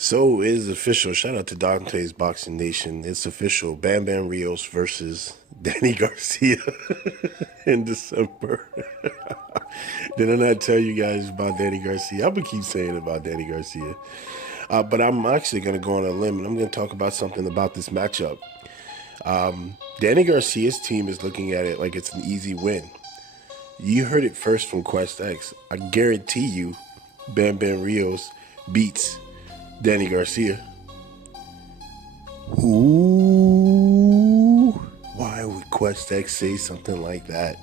So it is official. Shout out to Dante's Boxing Nation. It's official. Bam Bam Rios versus Danny Garcia in December. Did I not tell you guys about Danny Garcia? I'm going to keep saying about Danny Garcia. But I'm actually going to go on a limb and I'm going to talk about something about this matchup. Danny Garcia's team is looking at it like it's an easy win. You heard it first from Quest X. I guarantee you Bam Bam Rios beats Danny Garcia. Ooh, why would Quest X say something like that?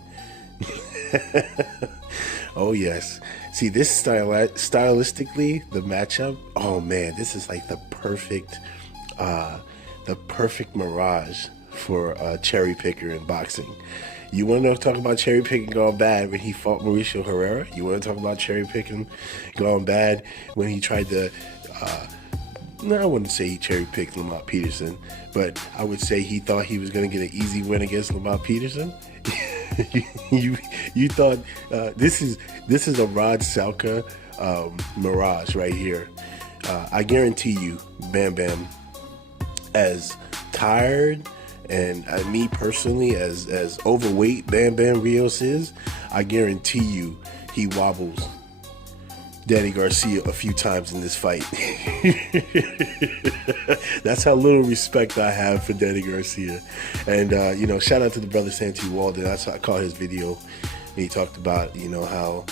Oh yes. See, this stylistically, the matchup. Oh man, this is like the perfect mirage for a cherry picker in boxing. You want to talk about cherry picking going bad when he fought Mauricio Herrera? You want to talk about cherry picking going bad when he tried to no, I wouldn't say he cherry picked Lamont Peterson, but I would say he thought he was going to get an easy win against Lamont Peterson. you thought this is a Rod Salka mirage right here. I guarantee you, Bam Bam, as tired and me personally as overweight Bam Bam Rios is, I guarantee you he wobbles Danny Garcia a few times in this fight. That's how little respect I have for Danny Garcia. And, shout out to the brother Santi Walden. I caught his video and he talked about, how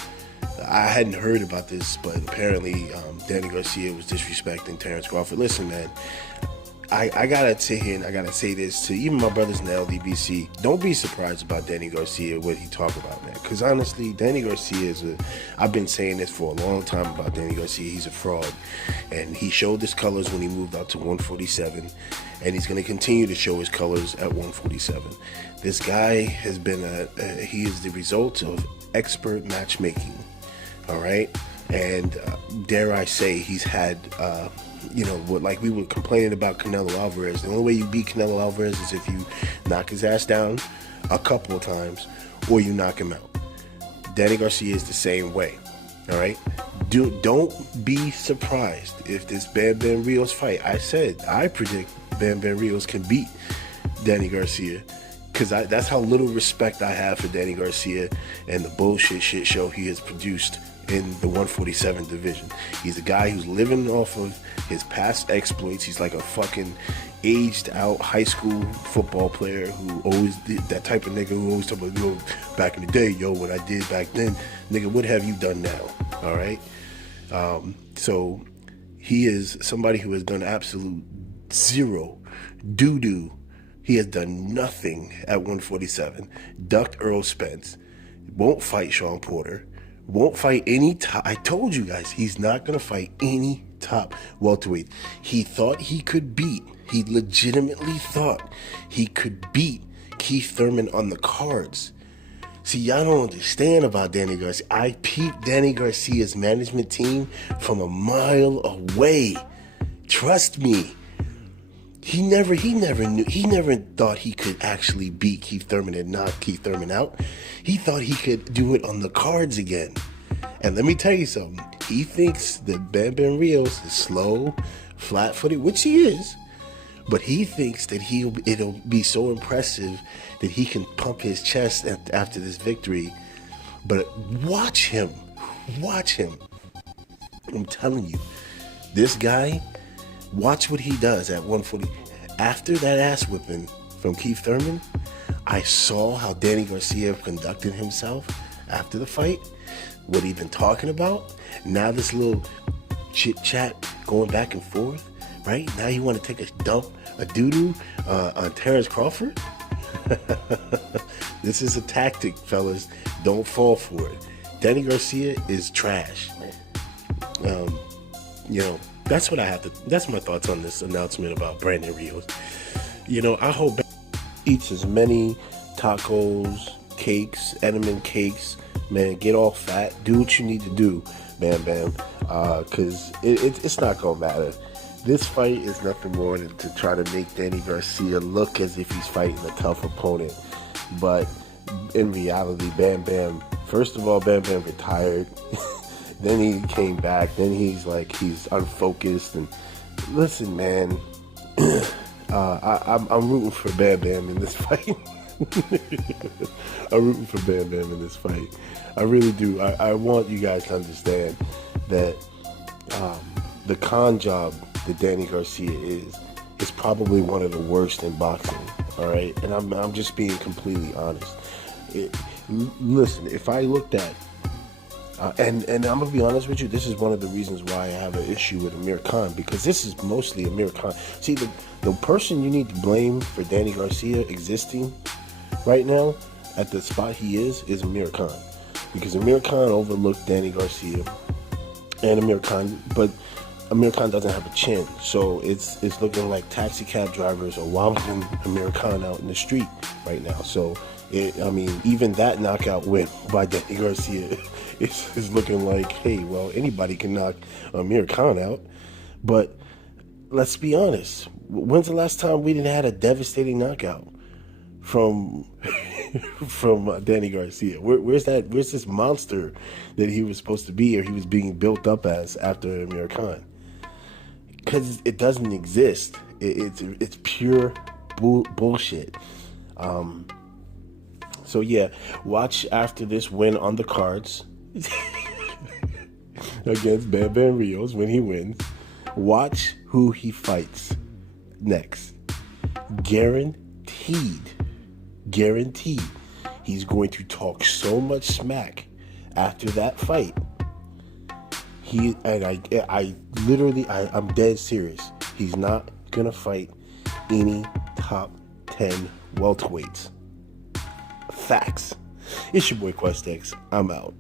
I hadn't heard about this, but apparently Danny Garcia was disrespecting Terrence Crawford. Listen, man, I gotta sit here and I gotta say this to even my brothers in the LDBC. Don't be surprised about Danny Garcia, what he talk about, man. Because honestly, Danny Garcia I've been saying this for a long time about Danny Garcia. He's a fraud. And he showed his colors when he moved out to 147. And he's going to continue to show his colors at 147. This guy has been he is the result of expert matchmaking. All right? And dare I say, he's had like we were complaining about Canelo Alvarez. The only way you beat Canelo Alvarez is if you knock his ass down a couple of times or you knock him out. Danny Garcia is the same way. All right? Don't be surprised if this Bam Bam Rios fight, I predict Bam Bam Rios can beat Danny Garcia. Because that's how little respect I have for Danny Garcia and the bullshit shit show he has produced in the 147 division. He's a guy who's living off of his past exploits. He's like a fucking aged out high school football player who always did that type of nigga who always talk about, back in the day, what I did back then, nigga, what have you done now? All right. So he is somebody who has done absolute zero doo-doo. He has done nothing at 147. Ducked Earl Spence. Won't fight Sean Porter. Won't fight any top. I told you guys, he's not going to fight any top welterweight. He legitimately thought he could beat Keith Thurman on the cards. See, y'all don't understand about Danny Garcia. I peeped Danny Garcia's management team from a mile away. Trust me. He never thought he could actually beat Keith Thurman and knock Keith Thurman out. He thought he could do it on the cards again. And let me tell you something. He thinks that Bam Bam Rios is slow, flat-footed, which he is. But he thinks that it'll be so impressive that he can pump his chest after this victory. But watch him. Watch him. I'm telling you, this guy, watch what he does at 140. After that ass whipping from Keith Thurman, I saw how Danny Garcia conducted himself after the fight, what he'd been talking about. Now this little chit chat going back and forth, right? Now you want to take a doo-doo on Terrence Crawford? This is a tactic, fellas. Don't fall for it. Danny Garcia is trash. That's what that's my thoughts on this announcement about Brandon Rios. I hope eats as many tacos, cakes, Edelman cakes. Man, get all fat. Do what you need to do, Bam Bam. Because it's not going to matter. This fight is nothing more than to try to make Danny Garcia look as if he's fighting a tough opponent. But in reality, Bam Bam, first of all, Bam Bam retired. Then he came back. Then he's unfocused, and Listen, man. I'm rooting for Bam Bam in this fight. I'm rooting for Bam Bam in this fight. I really do. I want you guys to understand that the con job that Danny Garcia is probably one of the worst in boxing. All right, and I'm just being completely honest. Listen, if I looked at and I'm gonna be honest with you, this is one of the reasons why I have an issue with Amir Khan, because this is mostly Amir Khan. See, the person you need to blame for Danny Garcia existing right now at the spot he is Amir Khan, because Amir Khan overlooked Danny Garcia, and Amir Khan doesn't have a chin, so it's looking like taxi cab drivers are wobbling Amir Khan out in the street right now. So even that knockout win by Danny Garcia is looking like, hey, well, anybody can knock Amir Khan out. But let's be honest, when's the last time we didn't had a devastating knockout from Danny Garcia? Where's this monster that he was supposed to be, or he was being built up as after Amir Khan? Because it doesn't exist. It's pure bullshit. So yeah, watch after this win on the cards against Bam Bam Rios when he wins. Watch who he fights next. Guaranteed. He's going to talk so much smack after that fight. I'm dead serious. He's not gonna fight any top 10 welterweights. Facts. It's your boy Questex. I'm out.